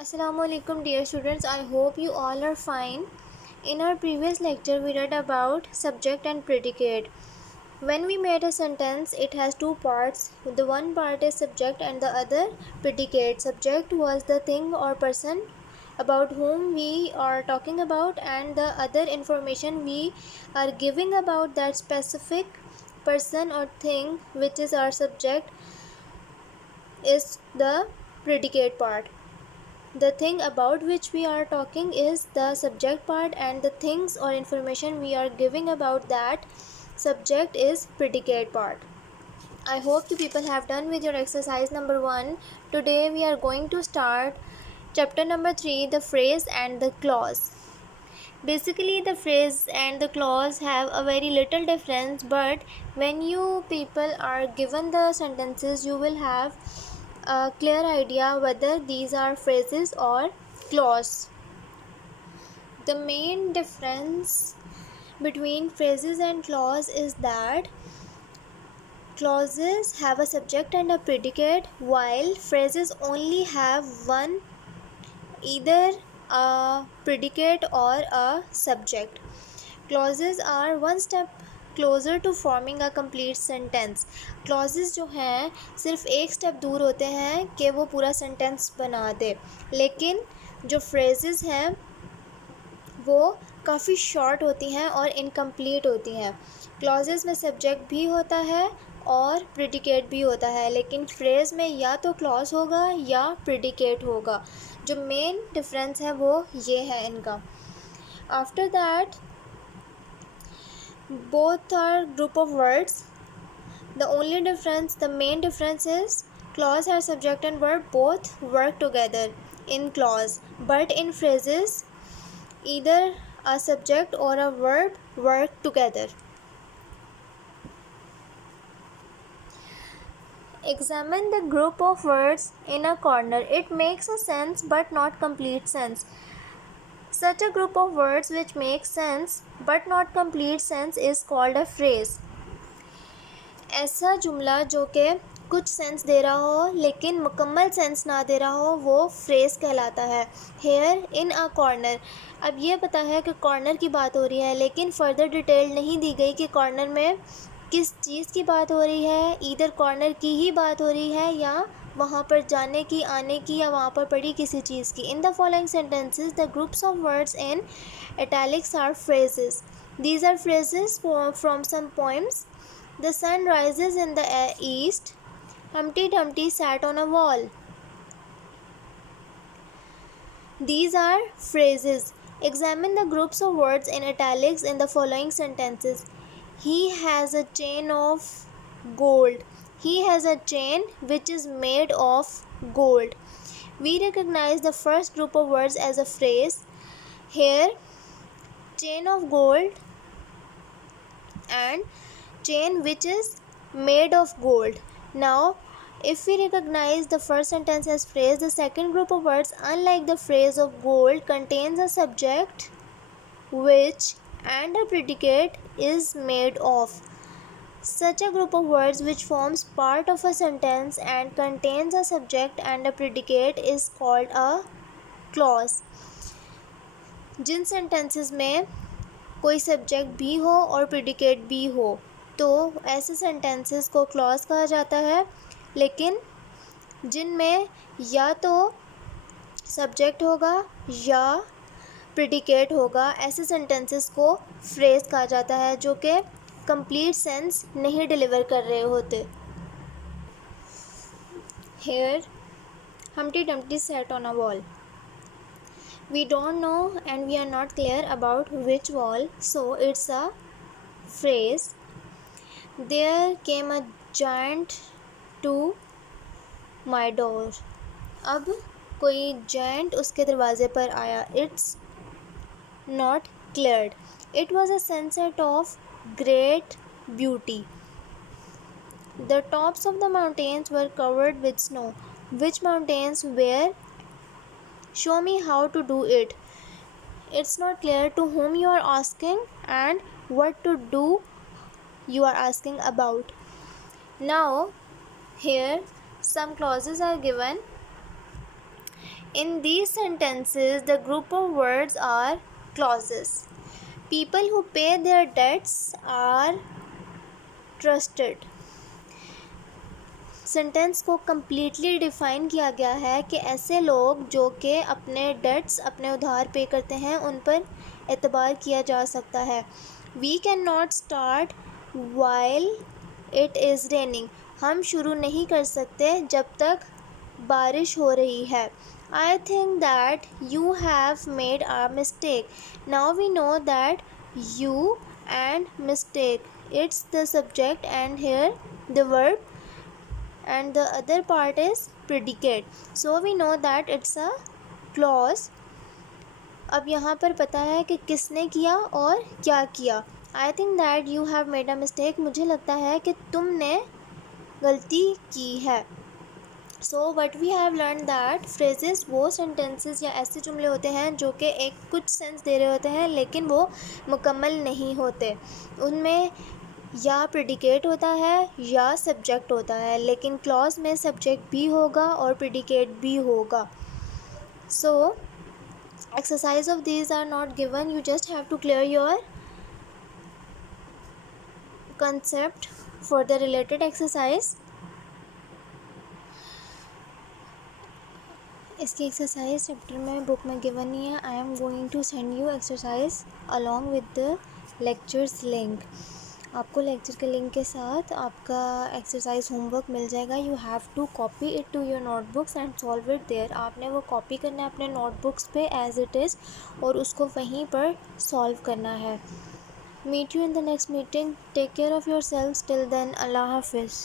Assalamu alaikum dear students, I hope you all are fine. In our previous lecture we read about subject and predicate. When we made a sentence it has two parts. The one part is subject and the other predicate. Subject was the thing or person about whom we are talking about, and the other information we are giving about that specific person or thing, which is our subject, is the predicate part. The thing about which we are talking is the subject part, and the things or information we are giving about that subject is predicate part. I hope you people have done with your exercise number 1. Today we are going to start chapter number 3, the phrase and the clause. Basically the phrase and the clause have a very little difference, but when you people are given the sentences you will have a clear idea whether these are phrases or clause. The main difference between phrases and clause is that clauses have a subject and a predicate, while phrases only have one, either a predicate or a subject. Clauses are one step closer to forming a complete sentence. Clauses जो हैं सिर्फ एक step दूर होते हैं कि वो पूरा सेंटेंस बना दे, लेकिन जो फ्रेजेस हैं वो काफ़ी शॉर्ट होती हैं और इनकम्प्लीट होती हैं. क्लॉजेज में सब्जेक्ट भी होता है और प्रिडिकेट भी होता है, लेकिन फ्रेज़ में या तो क्लॉज होगा या प्रिडिकेट होगा. जो मेन डिफरेंस है वो ये है इनका. After that both are group of words. The main difference is clause has subject and verb, both work together in clause, but in phrases either a subject or a verb work together. Examine the group of words in a corner. It makes a sense but not complete sense. Such a group of words which makes sense but not complete sense is called a phrase. ऐसा जुमला जो कि कुछ sense they रहा हो लेकिन मुकम्मल sense ना दे रहा हो वो फ्रेज़ कहलाता है. Here in a corner. अब ये पता है कि कॉर्नर की बात हो रही है, लेकिन फर्दर डिटेल नहीं दी गई कि कॉर्नर में किस चीज़ की बात हो रही है. ईदर कॉर्नर की ही बात हो रही है या वहाँ पर जाने की, आने की, या वहाँ पर पड़ी किसी चीज़ की. In the following sentences the groups of words in italics are phrases. These are phrases from some poems. The sun rises in the east. Humpty Dumpty sat on a wall. These are phrases. Examine the groups of words in italics in the following sentences. He has a chain of gold. He has a chain which is made of gold. We recognize the first group of words as a phrase. Here, chain of gold and chain which is made of gold. Now, if we recognize the first sentence as phrase, the second group of words, unlike the phrase of gold, contains a subject which and a predicate is made of. Such a group of words which forms part of a sentence and contains a subject and a predicate is called a clause. जिन sentences में कोई subject भी हो और predicate भी हो तो ऐसे सेंटेंसेस को क्लॉज कहा जाता है, लेकिन जिनमें या तो सब्जेक्ट होगा या प्रिडिकेट होगा ऐसे सेंटेंसेस को फ्रेज कहा जाता है, जो कि कंप्लीट सेंस नहीं डिलीवर कर रहे होते. Here Humpty Dumpty sat on a wall. We don't know and we are not clear about which wall, so it's a phrase. There came a giant to my door. अब कोई giant उसके दरवाज़े पर आया. It's not cleared. It was a sunset of great beauty. The tops of the mountains were covered with snow. Which mountains were? Show me how to do it. It's not clear to whom you are asking and what to do you are asking about. Now, here some clauses are given. In these sentences, the group of words are clauses. People who pay their debts are trusted. Sentence को completely define किया गया है कि ऐसे लोग जो कि अपने डेट्स, अपने उधार पे करते हैं, उन पर एतबार किया जा सकता है. We can not start while it is raining. हम शुरू नहीं कर सकते जब तक बारिश हो रही है. I think that you have made a mistake. Now we know that you and mistake. It's the subject and here the verb and the other part is predicate. So we know that it's a clause. अब यहाँ पर पता है कि किसने किया और क्या किया. I think that you have made a mistake. मुझे लगता है कि तुमने गलती की है. So what we have learn that phrases वो सेंटेंसेस या ऐसे जुमले होते हैं जो कि एक कुछ सेंस दे रहे होते हैं लेकिन वो मुकम्मल नहीं होते. उनमें या प्रेडिकेट होता है या सब्जेक्ट होता है, लेकिन क्लॉज में सब्जेक्ट भी होगा और प्रेडिकेट भी होगा. So exercise of these are not given. You just have to clear your concept for the related exercise. इसकी एक्सरसाइज चैप्टर में बुक में गिवन नहीं है. I am going to send you exercise along with the lectures link. आपको lecture के link के साथ आपका एक्सरसाइज होमवर्क मिल जाएगा. You have to copy it to your notebooks and solve it there. आपने वो कॉपी करना है अपने नोटबुक्स पे एज इट इज़ और उसको वहीं पर सॉल्व करना है. Meet you in the next meeting. Take care of yourself. Till then, अल्लाह हाफिज़.